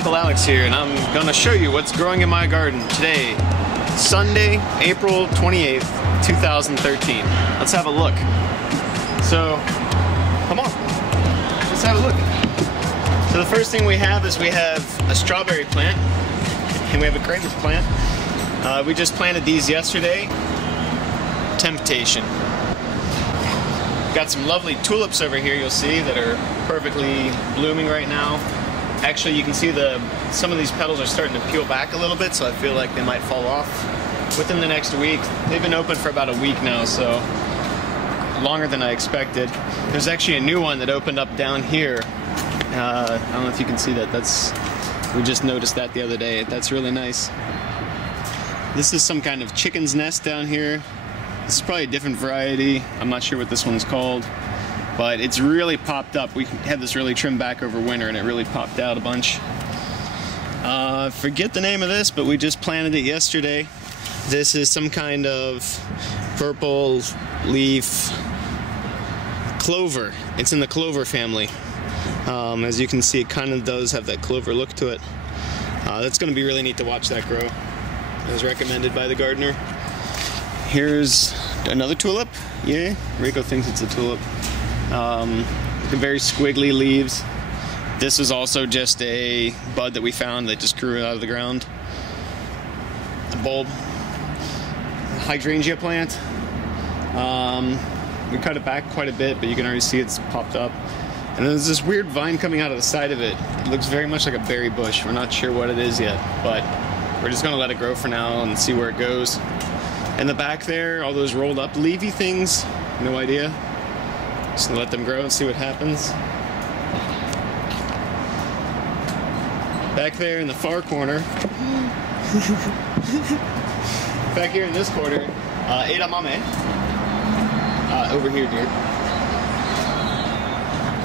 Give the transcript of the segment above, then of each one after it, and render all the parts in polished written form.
Uncle Alex here, and I'm gonna show you what's growing in my garden today, Sunday, April 28th, 2013. Let's have a look. So, come on, let's have a look. So the first thing we have is we have a strawberry plant, and we have a grape plant. We just planted these yesterday. Temptation. Got some lovely tulips over here, you'll see, that are perfectly blooming right now. Actually, you can see some of these petals are starting to peel back a little bit, so I feel like they might fall off within the next week. They've been open for about a week now, so longer than I expected. There's actually a new one that opened up down here. I don't know if you can see that. We just noticed that the other day. That's really nice. This is some kind of chicken's nest down here. This is probably a different variety. I'm not sure what this one's called, but it's really popped up. We had this really trimmed back over winter, and it really popped out a bunch. Forget the name of this, but we just planted it yesterday. This is some kind of purple leaf clover. It's in the clover family. As you can see, it kind of does have that clover look to it. That's going to be really neat to watch that grow. It was recommended by the gardener. Here's another tulip. Yeah, Rico thinks it's a tulip. Very squiggly leaves. This was also just a bud that we found that just grew out of the ground. A bulb. Hydrangea plant. We cut it back quite a bit, but you can already see it's popped up. And there's this weird vine coming out of the side of it. It looks very much like a berry bush. We're not sure what it is yet, but we're just gonna let it grow for now and see where it goes. In the back there, all those rolled up leafy things, no idea. Just gonna let them grow and see what happens. Back there in the far corner, back here in this corner, edamame. Over here, dear.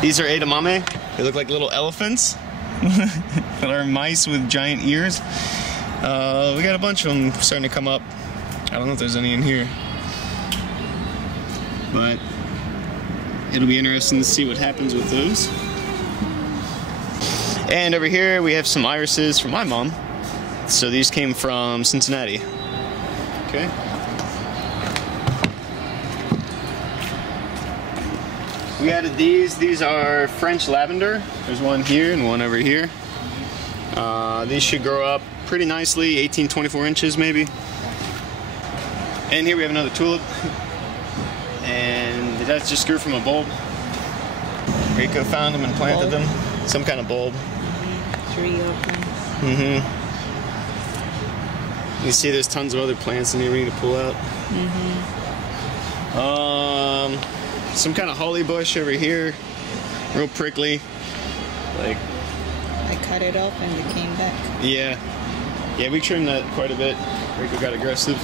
These are edamame. They look like little elephants. That are mice with giant ears. We got a bunch of them starting to come up. I don't know if there's any in here, but it'll be interesting to see what happens with those. And over here we have some irises from my mom. So these came from Cincinnati. Okay. We added these. These are French lavender. There's one here and one over here. These should grow up pretty nicely, 18-24 inches maybe. And here we have another tulip, and that just grew from a bulb. Rico found them and planted them. Some kind of bulb. Tree open. You see there's tons of other plants in here we need to pull out. Some kind of holly bush over here, real prickly. Like, I cut it up and it came back. Yeah, we trimmed that quite a bit. Rico got aggressive.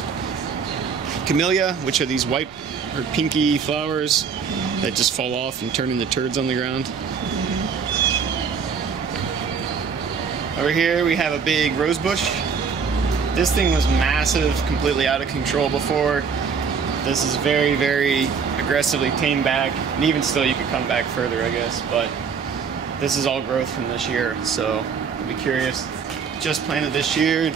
Camellia, which are these white or pinky flowers that just fall off and turn into turds on the ground. Over here we have a big rose bush. This thing was massive, completely out of control before. This is very, very aggressively tamed back, and even still you could come back further, I guess, but this is all growth from this year, so I'll be curious. Just planted this year,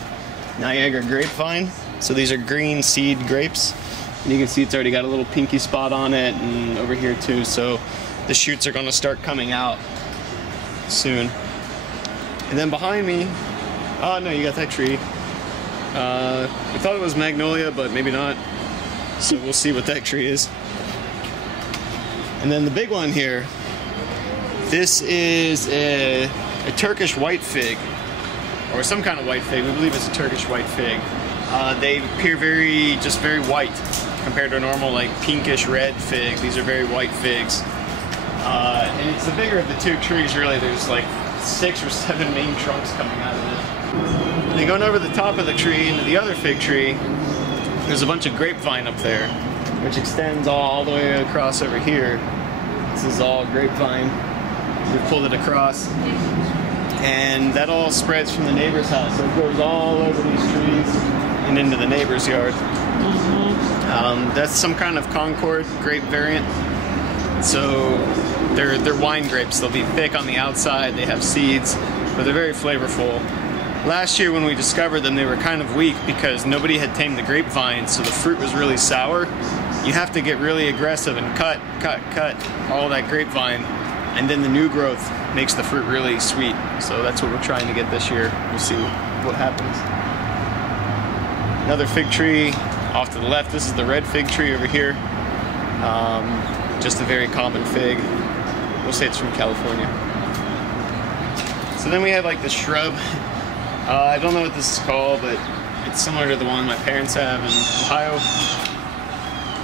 Niagara grapevine. So these are green seed grapes, and you can see it's already got a little pinky spot on it, and over here too, so the shoots are going to start coming out soon. And then behind me, oh no, you got that tree. I thought it was magnolia, but maybe not, so we'll see what that tree is. And then the big one here, this is a Turkish white fig, or some kind of white fig. We believe it's a Turkish white fig. They appear very white compared to a normal like pinkish red fig. These are very white figs. And it's the bigger of the two trees really. There's like 6 or 7 main trunks coming out of it. And then going over the top of the tree into the other fig tree, there's a bunch of grapevine up there, which extends all the way across over here. This is all grapevine. We pulled it across. And that all spreads from the neighbor's house. So it goes all over these trees and into the neighbor's yard. That's some kind of Concord grape variant. So they're wine grapes. They'll be thick on the outside. They have seeds. but they're very flavorful. Last year when we discovered them, they were kind of weak because nobody had tamed the grapevine, so the fruit was really sour. You have to get really aggressive and cut all that grapevine, and then the new growth makes the fruit really sweet. So that's what we're trying to get this year. We'll see what happens. Another fig tree off to the left. This is the red fig tree over here. Just a very common fig. We'll say it's from California. So then we have like the shrub. I don't know what this is called, but it's similar to the one my parents have in Ohio.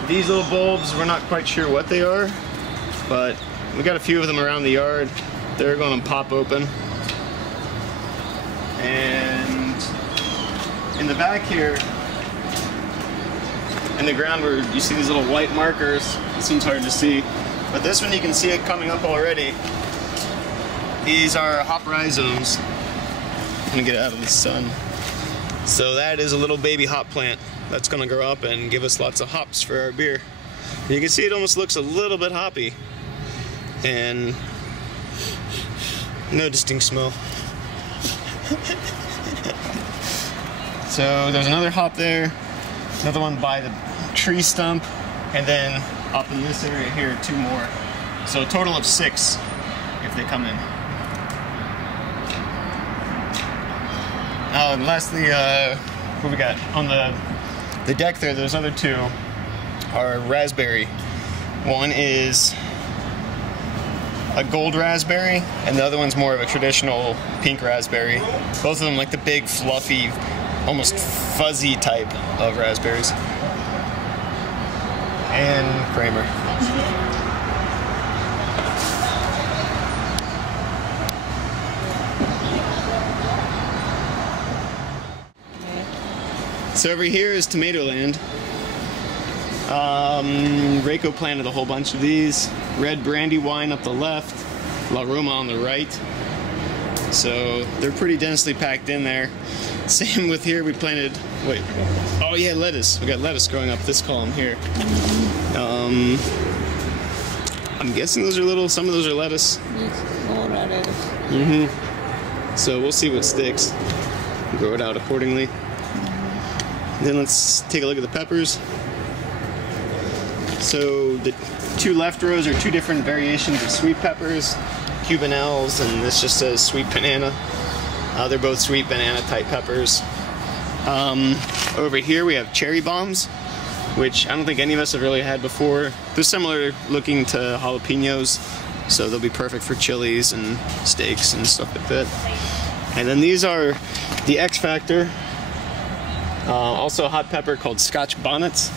These little bulbs, we're not quite sure what they are, but we got a few of them around the yard. They're going to pop open. And in the back here, in the ground where you see these little white markers, this one's hard to see, but this one you can see it coming up already. These are hop rhizomes. I'm gonna get it out of the sun. So that is a little baby hop plant that's gonna grow up and give us lots of hops for our beer. You can see it almost looks a little bit hoppy, and no distinct smell. So there's another hop there, another one by the tree stump, and then up in this area here, 2 more. So a total of 6 if they come in. And lastly, what we got on the deck there, those other 2 are raspberry. One is a gold raspberry, and the other one's more of a traditional pink raspberry. Both of them like the big, fluffy, almost fuzzy type of raspberries. And Kramer. So over here is Tomatoland. Rayco planted a whole bunch of these. Red Brandywine up the left, La Roma on the right. So they're pretty densely packed in there. Same with here, we planted, oh yeah, lettuce. We got lettuce growing up this column here. I'm guessing those are some of those are lettuce. So we'll see what sticks. Grow it out accordingly. Then let's take a look at the peppers. So the 2 left rows are 2 different variations of sweet peppers, Cubanelles, and this just says sweet banana. They're both sweet banana type peppers. Over here we have cherry bombs, which I don't think any of us have really had before. They're similar looking to jalapenos, so they'll be perfect for chilies and steaks and stuff like that. And then these are the X Factor. Also a hot pepper called Scotch Bonnets.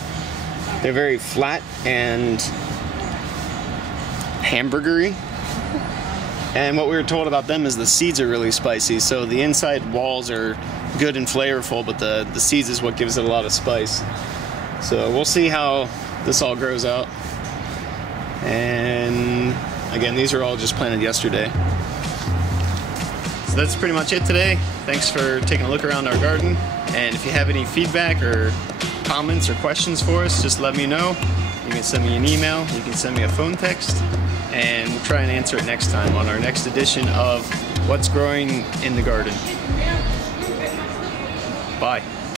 They're very flat and hamburgery. And what we were told about them is the seeds are really spicy, so the inside walls are good and flavorful, but the seeds is what gives it a lot of spice. So we'll see how this all grows out. And again, these are all just planted yesterday. So that's pretty much it today. Thanks for taking a look around our garden. And if you have any feedback or comments or questions for us, just let me know. You can send me an email, you can send me a phone text, and we'll try and answer it next time on our next edition of What's Growing in the Garden. Bye.